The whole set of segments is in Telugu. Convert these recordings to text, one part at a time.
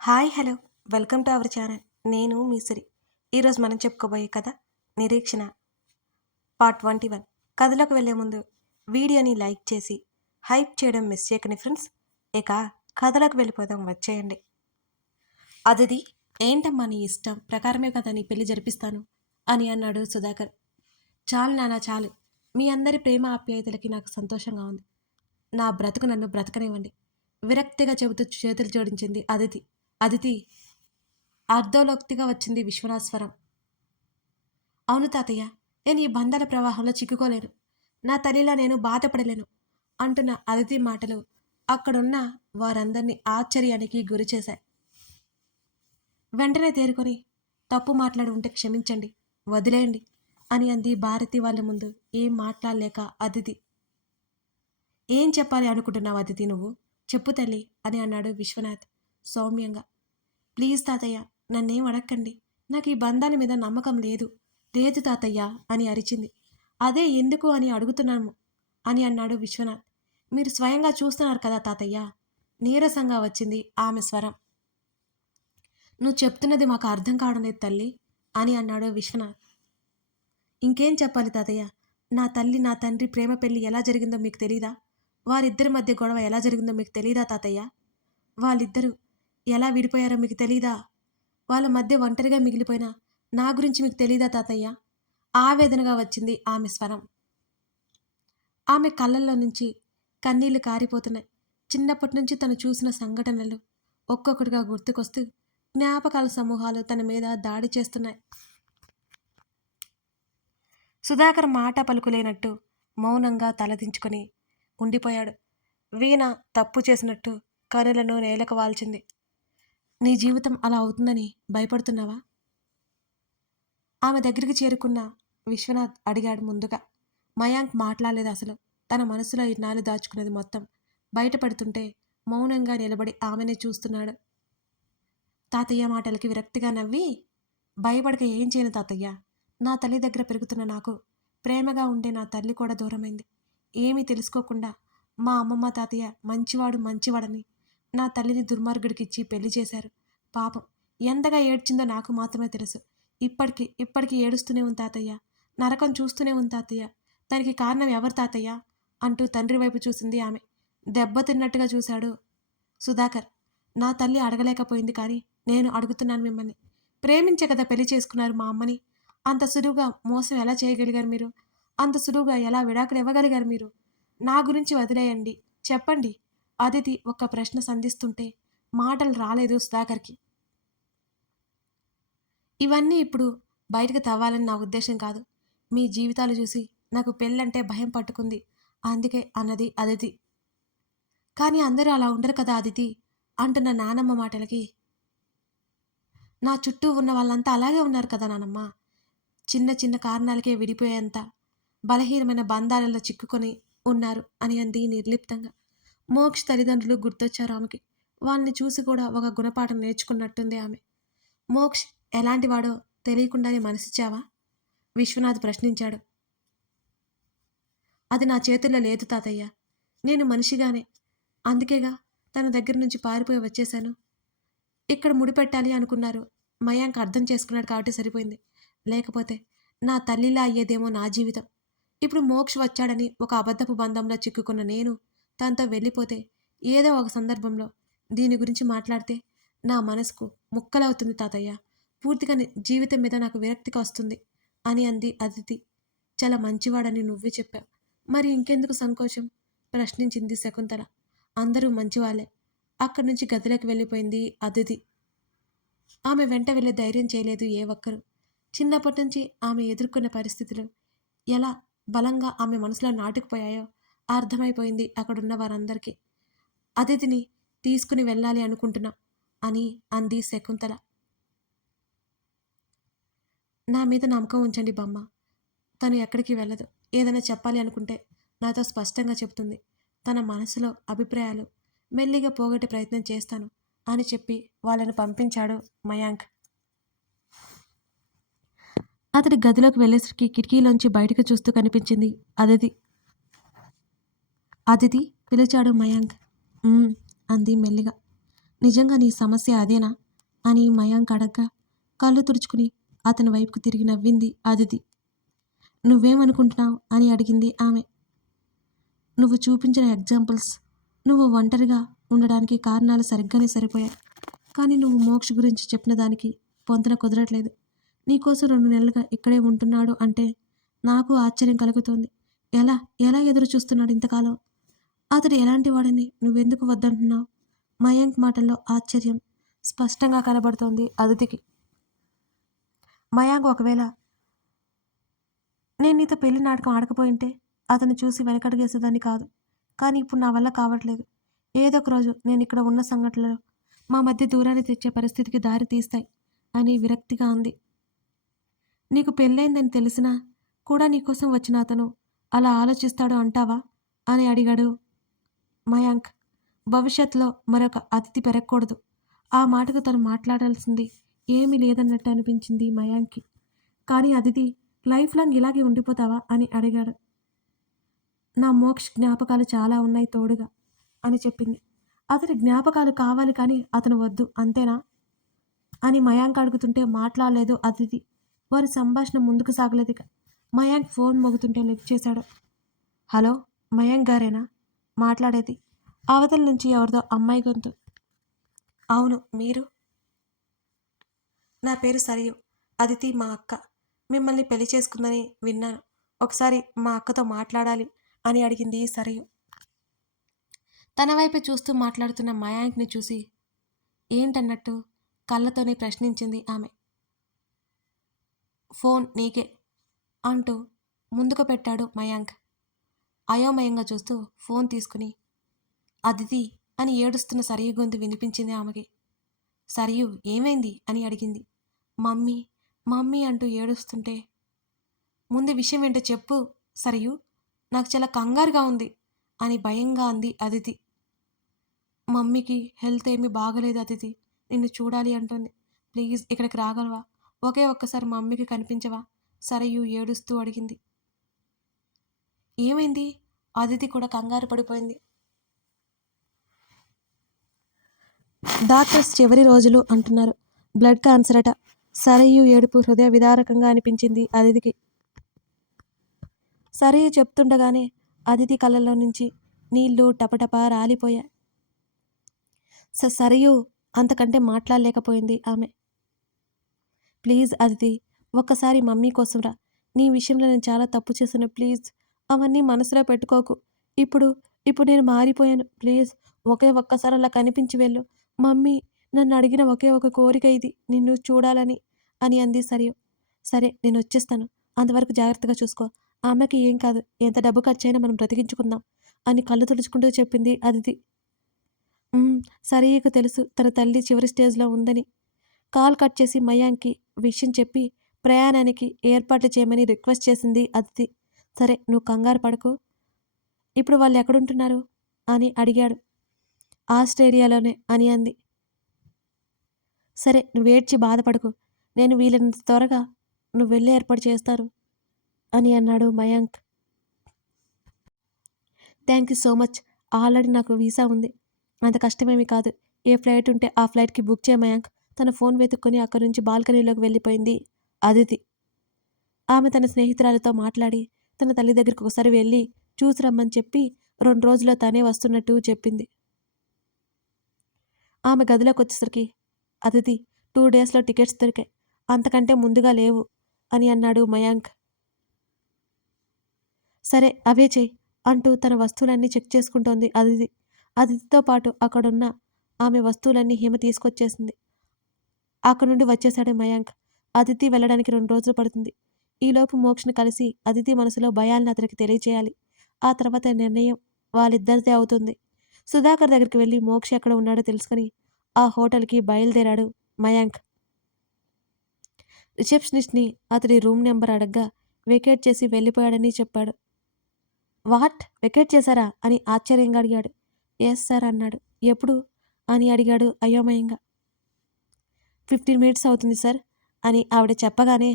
Hi hello welcome to our channel. నేను మీ సిరి. ఈరోజు మనం చెప్పుకోబోయే కథ నిరీక్షణ పార్ట్ 21. కథలోకి వెళ్ళే ముందు వీడియోని లైక్ చేసి హైప్ చేయడం మిస్ చేయకండి ఫ్రెండ్స్. ఇక కథలోకి వెళ్ళిపోదాం, వచ్చేయండి. అదిది, ఏంటమ్మా నీ ఇష్టం ప్రకారమే కదా నీ పెళ్లి జరిపిస్తాను అని అన్నాడు సుధాకర్. చాలు నాన్న చాలు, మీ అందరి ప్రేమ ఆప్యాయతలకి నాకు సంతోషంగా ఉంది. నా బ్రతుకు నన్ను బ్రతకనివ్వండి, విరక్తిగా చెబుతూ చేతులు జోడించింది అదితి. అదితి అర్ధోలోక్తిగా వచ్చింది విశ్వనాథ్వరం. అవును తాతయ్య, నేను ఈ బంధాల ప్రవాహంలో చిక్కుకోలేను. నా తల్లిలా నేను బాధపడలేను అంటున్న అదితి మాటలు అక్కడున్న వారందరినీ ఆశ్చర్యానికి గురిచేశాయి. వెంటనే తేరుకొని, తప్పు మాట్లాడి ఉంటే క్షమించండి, వదిలేయండి అని అంది భారతి వాళ్ళ ముందు. ఏం మాట్లాడలేక అదితి. ఏం చెప్పాలి అనుకుంటున్నావు అదితి, నువ్వు చెప్పు తల్లి అని అన్నాడు విశ్వనాథ్ సౌమ్యంగా. ప్లీజ్ తాతయ్య, నన్నేం అడక్కండి, నాకు ఈ బంధాల మీద నమ్మకం లేదు. లేదు తాతయ్య అని అరిచింది. అదే ఎందుకు అని అడుగుతున్నాము అని అన్నాడు విశ్వనాథ్. మీరు స్వయంగా చూస్తున్నారు కదా తాతయ్య, నీరసంగా వచ్చింది ఆమె స్వరం. నువ్వు చెప్తున్నది మాకు అర్థం కావడం లేదు తల్లి అని అన్నాడు విశ్వనాథ్. ఇంకేం చెప్పాలి తాతయ్య, నా తల్లి నా తండ్రి ప్రేమ పెళ్లి ఎలా జరిగిందో మీకు తెలీదా? వారిద్దరి మధ్య గొడవ ఎలా జరిగిందో మీకు తెలీదా తాతయ్య? వాళ్ళిద్దరూ ఎలా విడిపోయారో మీకు తెలీదా? వాళ్ళ మధ్య ఒంటరిగా మిగిలిపోయిన నా గురించి మీకు తెలీదా తాతయ్య? ఆవేదనగా వచ్చింది ఆమె స్వరం. ఆమె కళ్ళల్లో నుంచి కన్నీళ్లు కారిపోతున్నాయి. చిన్నప్పటి నుంచి తను చూసిన సంఘటనలు ఒక్కొక్కటిగా గుర్తుకొస్తూ జ్ఞాపకాల సమూహాలు తన మీద దాడి చేస్తున్నాయి. సుధాకర్ మాట పలుకులేనట్టు మౌనంగా తలదించుకొని ఉండిపోయాడు. వీణ తప్పు చేసినట్టు కనులను నేలకు వాల్చింది. నీ జీవితం అలా అవుతుందని భయపడుతున్నావా? ఆమె దగ్గరికి చేరుకున్న విశ్వనాథ్ అడిగాడు ముందుగా. మయాంక్ మాట్లాడలేదు అసలు. తన మనసులో ఇన్నాళ్ళు దాచుకున్నది మొత్తం బయటపడుతుంటే మౌనంగా నిలబడి ఆమెనే చూస్తున్నాడు. తాతయ్య మాటలకి విరక్తిగా నవ్వి, భయపడక ఏం చేయను తాతయ్య, నా తల్లి దగ్గర పెరుగుతున్న నాకు ప్రేమగా ఉండే నా తల్లి కూడా దూరమైంది. ఏమీ తెలుసుకోకుండా మా అమ్మమ్మ తాతయ్య మంచివాడు మంచివాడని నా తల్లిని దుర్మార్గుడికిచ్చి పెళ్లి చేశారు. పాపం ఎంతగా ఏడ్చిందో నాకు మాత్రమే తెలుసు. ఇప్పటికీ ఏడుస్తూనే ఉంది తాతయ్య, నరకం చూస్తూనే ఉంది తాతయ్య. దానికి కారణం ఎవరు తాతయ్య అంటూ తండ్రి వైపు చూసింది ఆమె. దెబ్బతిన్నట్టుగా చూశాడు సుధాకర్. నా తల్లి అడగలేకపోయింది, కానీ నేను అడుగుతున్నాను మిమ్మల్ని. ప్రేమించే కదా పెళ్లి చేసుకున్నారు మా అమ్మని. అంత సులువుగా మోసం ఎలా చేయగలిగారు మీరు? అంత సులువుగా ఎలా విడాకులు ఇవ్వగలిగారు మీరు? నా గురించి వదిలేయండి, చెప్పండి. అదితి ఒక్క ప్రశ్న సంధిస్తుంటే మాటలు రాలేదు సుధాకర్కి. ఇవన్నీ ఇప్పుడు బయటకు తవ్వాలని నా ఉద్దేశం కాదు. మీ జీవితాలు చూసి నాకు పెళ్ళంటే భయం పట్టుకుంది, అందుకే అన్నది అదితి. కానీ అందరూ అలా ఉండరు కదా అదితి అంటున్న నానమ్మ మాటలకి, నా చుట్టూ ఉన్న వాళ్ళంతా అలాగే ఉన్నారు కదా నానమ్మ. చిన్న చిన్న కారణాలకే విడిపోయేంత బలహీనమైన బంధాలలో చిక్కుకొని ఉన్నారు అని అంది నిర్లిప్తంగా. మోక్ష్ తల్లిదండ్రులు గుర్తొచ్చారు ఆమెకి. వాళ్ళని చూసి కూడా ఒక గుణపాఠం నేర్చుకున్నట్టుంది ఆమె. మోక్ష్ ఎలాంటివాడో తెలియకుండానే మనసిచ్చావా? విశ్వనాథ్ ప్రశ్నించాడు. అది నా చేతుల్లో లేదు తాతయ్య, నేను మనిషిగానే, అందుకేగా తన దగ్గర నుంచి పారిపోయి వచ్చేశాను. ఇక్కడ ముడిపెట్టాలి అనుకున్నారు, మయాంక్ అర్థం చేసుకున్నాడు కాబట్టి సరిపోయింది. లేకపోతే నా తల్లిలా అయ్యేదేమో నా జీవితం. ఇప్పుడు మోక్ష్ వచ్చాడని ఒక అబద్ధపు బంధంలో చిక్కుకున్న నేను తనతో వెళ్ళిపోతే, ఏదో ఒక సందర్భంలో దీని గురించి మాట్లాడితే నా మనసుకు ముక్కలవుతుంది తాతయ్య. పూర్తిగా జీవితం మీద నాకు విరక్తిగా వస్తుంది అని అంది అదితి. చాలా మంచివాడని నువ్వే చెప్పావు, మరి ఇంకెందుకు సంకోచం ప్రశ్నించింది శకుంతల. అందరూ మంచివాళ్ళే. అక్కడి నుంచి గదిలోకి వెళ్ళిపోయింది అదితి. ఆమె వెంట వెళ్ళే ధైర్యం చేయలేదు ఏ ఒక్కరు. చిన్నప్పటి నుంచి ఆమె ఎదుర్కొన్న పరిస్థితులు ఎలా బలంగా ఆమె మనసులో నాటుకుపోయాయో అర్థమైపోయింది అక్కడున్న వారందరికీ. అతిథిని తీసుకుని వెళ్ళాలి అనుకుంటున్నాం అని అంది శకుంతల. నా మీద నమ్మకం ఉంచండి బామ్మ, తను ఎక్కడికి వెళ్ళదు. ఏదైనా చెప్పాలి అనుకుంటే నాతో స్పష్టంగా చెప్తుంది. తన మనసులో అభిప్రాయాలు మెల్లిగా పోగొట్టే ప్రయత్నం చేస్తాను అని చెప్పి వాళ్ళని పంపించాడు మయాంక్. అతడి గదిలోకి వెళ్ళేసరికి కిటికీలోంచి బయటకు చూస్తూ కనిపించింది అదితి. అదితి పిలిచాడు మయాంక్. అంది మెల్లిగా. నిజంగా నీ సమస్య అదేనా అని మయాంక్ అడగ్గా కళ్ళు తుడుచుకుని అతని వైపుకు తిరిగి నవ్వింది అదితి. నువ్వేమనుకుంటున్నావు అని అడిగింది ఆమె. నువ్వు చూపించిన ఎగ్జాంపుల్స్, నువ్వు ఒంటరిగా ఉండడానికి కారణాలు సరిగ్గానే సరిపోయాయి. కానీ నువ్వు మోక్ష గురించి చెప్పిన దానికి పొంతన కుదరట్లేదు. నీకోసం 2 నెలలుగా ఇక్కడే ఉంటున్నాడు అంటే నాకు ఆశ్చర్యం కలుగుతోంది. ఎలా ఎలా ఎదురు చూస్తున్నాడు ఇంతకాలం? అతడు ఎలాంటి వాడని నువ్వెందుకు వద్దంటున్నావు? మయాంక్ మాటల్లో ఆశ్చర్యం స్పష్టంగా కనబడుతోంది అదితికి. మయాంక్ ఒకవేళ నేను నీతో పెళ్లి నాటకం ఆడకపోయింటే అతను చూసి వెనకడుగేసేదాన్ని కాదు. కానీ ఇప్పుడు నా వల్ల కావట్లేదు. ఏదో ఒక రోజు నేను ఇక్కడ ఉన్న సంఘటనలు మా మధ్య దూరాన్ని తెచ్చే పరిస్థితికి దారి తీస్తాయి అని విరక్తిగా అంది. నీకు పెళ్ళైందని తెలిసినా కూడా నీకోసం వచ్చిన అతను అలా ఆలోచిస్తాడు అంటావా అని అడిగాడు మయాంక్. భవిష్యత్తులో మరొక అతిథి పెరగకూడదు. ఆ మాటకు తను మాట్లాడాల్సింది ఏమీ లేదన్నట్టు అనిపించింది మయాంక్కి. కానీ అదితి లైఫ్ లాంగ్ ఇలాగే ఉండిపోతావా అని అడిగాడు. నా మోక్ష జ్ఞాపకాలు చాలా ఉన్నాయి తోడుగా అని చెప్పింది. అతని జ్ఞాపకాలు కావాలి కానీ అతను వద్దు అంతేనా అని మయాంక్ అడుగుతుంటే మాట్లాడలేదు అదితి. వారి సంభాషణ ముందుకు సాగలేదిక. మయాంక్ ఫోన్ మోగుతుంటే లిఫ్ట్ చేశాడు. హలో, మయాంక్ గారేనా మాట్లాడేది? అవతల నుంచి ఎవరిదో అమ్మాయి గొంతు. అవును, మీరు? నా పేరు సరియు. అదితి మా అక్క. మిమ్మల్ని పెళ్లి చేసుకుందని విన్నాను. ఒకసారి మా అక్కతో మాట్లాడాలి అని అడిగింది సరియు. తన వైపే చూస్తూ మాట్లాడుతున్న మయాంక్ని చూసి ఏంటన్నట్టు కళ్ళతోనే ప్రశ్నించింది ఆమె. ఫోన్ నీకే అంటూ ముందుకు పెట్టాడు మయాంక్. అయోమయంగా చూస్తూ ఫోన్ తీసుకుని అదితి అని ఏడుస్తున్న సరియు గొంతు వినిపించింది ఆమెకి. సరియు ఏమైంది అని అడిగింది. మమ్మీ మమ్మీ అంటూ ఏడుస్తుంటే ముందు విషయం ఏంటో చెప్పు సరియు, నాకు చాలా కంగారుగా ఉంది అని భయంగా అంది అదితి. మమ్మీకి హెల్త్ ఏమీ బాగలేదు అదితి, నిన్ను చూడాలి అంటుంది. ప్లీజ్ ఇక్కడికి రాగలవా? ఒకే ఒక్కసారి మమ్మీకి కనిపించవా? సరియు ఏడుస్తూ అడిగింది. ఏమైంది? అదితి కూడా కంగారు పడిపోయింది. డాక్టర్స్ చివరి రోజులు అంటున్నారు. బ్లడ్ క్యాన్సర్ అట. సరయు ఏడుపు హృదయ విదారకంగా అనిపించింది అదితికి. సరయు చెప్తుండగానే అదితి కళ్ళలో నుంచి నీళ్లు టపటపా రాలిపోయాయి. సరయు అంతకంటే మాట్లాడలేకపోయింది ఆమె. ప్లీజ్ అదితి, ఒక్కసారి మమ్మీ కోసం రా. నీ విషయంలో నేను చాలా తప్పు చేశాను. ప్లీజ్ అవన్నీ మనసులో పెట్టుకోకు. ఇప్పుడు ఇప్పుడు నేను మారిపోయాను. ప్లీజ్ ఒక్కసారి అలా కనిపించి వెళ్ళు. మమ్మీ నన్ను అడిగిన ఒకే ఒక కోరిక ఇది, నిన్ను చూడాలని అని అంది సరియు. సరే నేను వచ్చేస్తాను, అంతవరకు జాగ్రత్తగా చూసుకో. ఆ అమ్మకి ఏం కాదు, ఎంత డబ్బు ఖర్చైనా మనం బ్రతికించుకుందాం అని కళ్ళు తుడుచుకుంటూ చెప్పింది అదితి. సరియకు తెలుసు తన తల్లి చివరి స్టేజ్లో ఉందని. కాల్ కట్ చేసి మయాంక్కి విషయం చెప్పి ప్రయాణానికి ఏర్పాట్లు చేయమని రిక్వెస్ట్ చేసింది అదితి. సరే నువ్వు కంగారు పడకు. ఇప్పుడు వాళ్ళు ఎక్కడుంటున్నారు అని అడిగాడు. ఆస్ట్రేలియాలోనే అని అంది. సరే నువ్వేడ్చి బాధపడకు, నేను వీళ్ళని త్వరగా నువ్వు వెళ్ళే ఏర్పాటు చేస్తాను అని అన్నాడు Mayank. Thank you so much. Already నాకు వీసా ఉంది, అంత కష్టమేమీ కాదు. ఏ ఫ్లైట్ ఉంటే ఆ ఫ్లైట్కి బుక్ చేయ మయాంక్. తన ఫోన్ వెతుక్కొని అక్కడి నుంచి బాల్కనీలోకి వెళ్ళిపోయింది అదితి. ఆమె తన స్నేహితురాలతో మాట్లాడి తన తల్లి దగ్గరికి ఒకసారి వెళ్ళి చూసి రమ్మని చెప్పి 2 రోజుల్లో తనే వస్తున్నట్టు చెప్పింది. ఆమె గదిలోకి వచ్చేసరికి అదితి 2 డేస్లో టికెట్స్ దొరికాయి, అంతకంటే ముందుగా లేవు అని అన్నాడు మయాంక్. సరే అవే చెయ్యి అంటూ తన వస్తువులన్నీ చెక్ చేసుకుంటోంది అదితి. అదితితో పాటు అక్కడున్న ఆమె వస్తువులన్నీ హిమ తీసుకొచ్చేసింది. అక్కడి నుండి వచ్చేశాడు మయాంక్. అదితి వెళ్ళడానికి 2 రోజులు పడుతుంది. ఈలోపు మోక్షను కలిసి అదితి మనసులో భయాల్ని అతనికి తెలియచేయాలి. ఆ తర్వాత నిర్ణయం వాళ్ళిద్దరిదే అవుతుంది. సుధాకర్ దగ్గరికి వెళ్ళి మోక్ష ఎక్కడ ఉన్నాడో తెలుసుకుని ఆ హోటల్కి బయలుదేరాడు మయాంక్. రిసెప్షనిస్ట్ని అతడి రూమ్ నెంబర్ అడగ్గా వెకేట్ చేసి వెళ్ళిపోయాడని చెప్పాడు. వాట్, వెకేట్ చేశారా అని ఆశ్చర్యంగా అడిగాడు. ఎస్ సార్ అన్నాడు. ఎప్పుడు అని అడిగాడు అయోమయంగా. 15 మినిట్స్ అవుతుంది సార్ అని ఆవిడ చెప్పగానే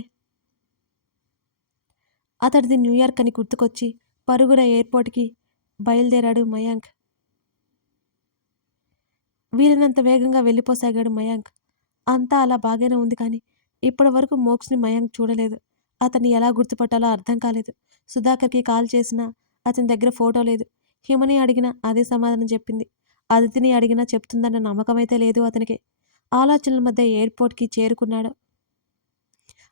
అతడిది న్యూయార్క్ అని గుర్తుకొచ్చి పరుగున ఎయిర్పోర్ట్కి బయలుదేరాడు మయాంక్. వీలైనంత వేగంగా వెళ్ళిపోసాగాడు మయాంక్. అంతా అలా బాగానే ఉంది కానీ, ఇప్పటి వరకు మోక్స్‌ని మయాంక్ చూడలేదు. అతన్ని ఎలా గుర్తుపట్టాలో అర్థం కాలేదు. సుధాకర్‌కి కాల్ చేసినా అతని దగ్గర ఫోటో లేదు. హిమని అడిగినా అదే సమాధానం చెప్పింది. అదితిని అడిగినా చెప్తుందన్న నమ్మకమైతే లేదు అతనికి. ఆలోచనల మధ్య ఎయిర్‌పోర్ట్‌కి చేరుకున్నాడు.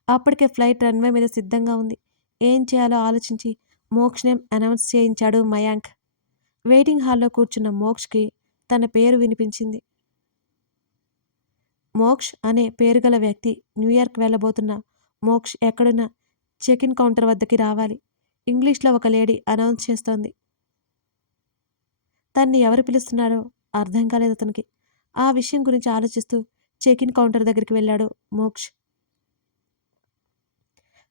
అప్పటికే ఫ్లైట్ రన్‌వే మీద సిద్ధంగా ఉంది. ఏం చేయాలో ఆలోచించి మోక్ష్ నేమ్ అనౌన్స్ చేయించాడు మయాంక్. వెయిటింగ్ హాల్‌లో కూర్చున్న మోక్షకి తన పేరు వినిపించింది. మోక్ష్ అనే పేరుగల వ్యక్తి న్యూయార్క్ వెళ్ళబోతున్న మోక్ష్ ఎక్కడున్నా చెక్ ఇన్ కౌంటర్ వద్దకి రావాలి. ఇంగ్లీష్‌లో ఒక లేడీ అనౌన్స్ చేస్తోంది. తన్ని ఎవరు పిలుస్తున్నారో అర్థం కాలేదు అతనికి. ఆ విషయం గురించి ఆలోచిస్తూ చెక్ ఇన్ కౌంటర్ దగ్గరికి వెళ్ళాడు మోక్ష్.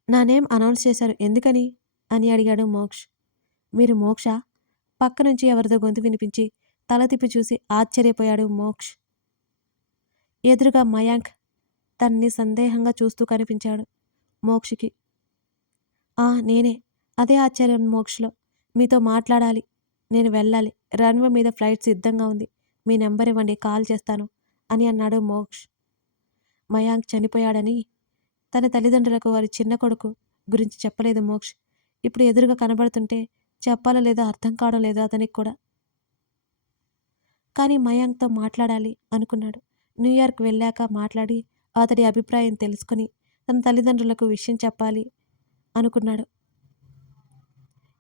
నా నేమ్ అనౌన్స్ చేశారు ఎందుకని? అని అడిగాడు మోక్ష్. మీరు మోక్షా? పక్క నుంచి ఎవరిదో గొంతు వినిపించి తల తిప్పి చూసి ఆశ్చర్యపోయాడు మోక్ష్. ఎదురుగా మయాంక్ తన్ని సందేహంగా చూస్తూ కనిపించాడు మోక్షకి. నేనే. అదే ఆశ్చర్యం మోక్షలో. మీతో మాట్లాడాలి. నేను వెళ్ళాలి. రన్‌వే మీద ఫ్లైట్ సిద్ధంగా ఉంది. మీ నంబర్ ఇవ్వండి కాల్ చేస్తాను అని అన్నాడు మోక్ష్. మయాంక్ చనిపోయాడని తన తల్లిదండ్రులకు వారి చిన్న కొడుకు గురించి చెప్పలేదు మోక్ష్. ఇప్పుడు ఎదురుగా కనబడుతుంటే చెప్పాలో లేదో అర్థం కావడం లేదు అతనికి కూడా. కానీ మయాంక్‌తో మాట్లాడాలి అనుకున్నాడు. న్యూయార్క్ వెళ్ళాక మాట్లాడి అతడి అభిప్రాయం తెలుసుకొని తన తల్లిదండ్రులకు విషయం చెప్పాలి అనుకున్నాడు.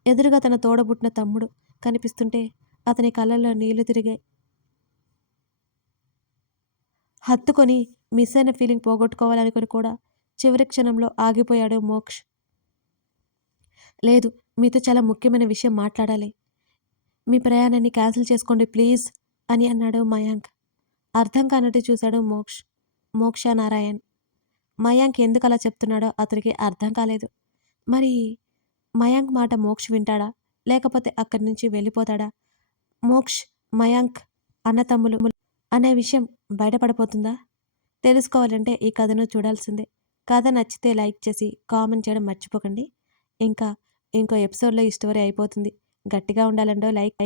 ఎదురుగా తన తోడబుట్టిన తమ్ముడు కనిపిస్తుంటే అతని కళ్ళల్లో నీళ్లు తిరిగాయి. హత్తుకొని మిస్ అయిన ఫీలింగ్ పోగొట్టుకోవాలనుకుని కూడా చివరి క్షణంలో ఆగిపోయాడు మోక్ష్. లేదు, మీతో చాలా ముఖ్యమైన విషయం మాట్లాడాలి. మీ ప్రయాణాన్ని క్యాన్సిల్ చేసుకోండి ప్లీజ్ అని అన్నాడు మయాంక్. అర్థం కానట్టు చూశాడు మోక్ష్. మోక్ష నారాయణ్. మయాంక్ ఎందుకు అలా చెప్తున్నాడో అతనికి అర్థం కాలేదు. మరి మయాంక్ మాట మోక్ష్ వింటాడా? లేకపోతే అక్కడి నుంచి వెళ్ళిపోతాడా? మోక్ష్, మయాంక్ అన్నతమ్ములు అనే విషయం బయటపడిపోతుందా? తెలుసుకోవాలంటే ఈ కథను చూడాల్సిందే. కథ నచ్చితే లైక్ చేసి కామెంట్ చేయడం మర్చిపోకండి. ఇంకా ఇంకో ఎపిసోడ్‌లో ఈ స్టోరీ అయిపోతుంది. గట్టిగా ఉండాలండో లైక్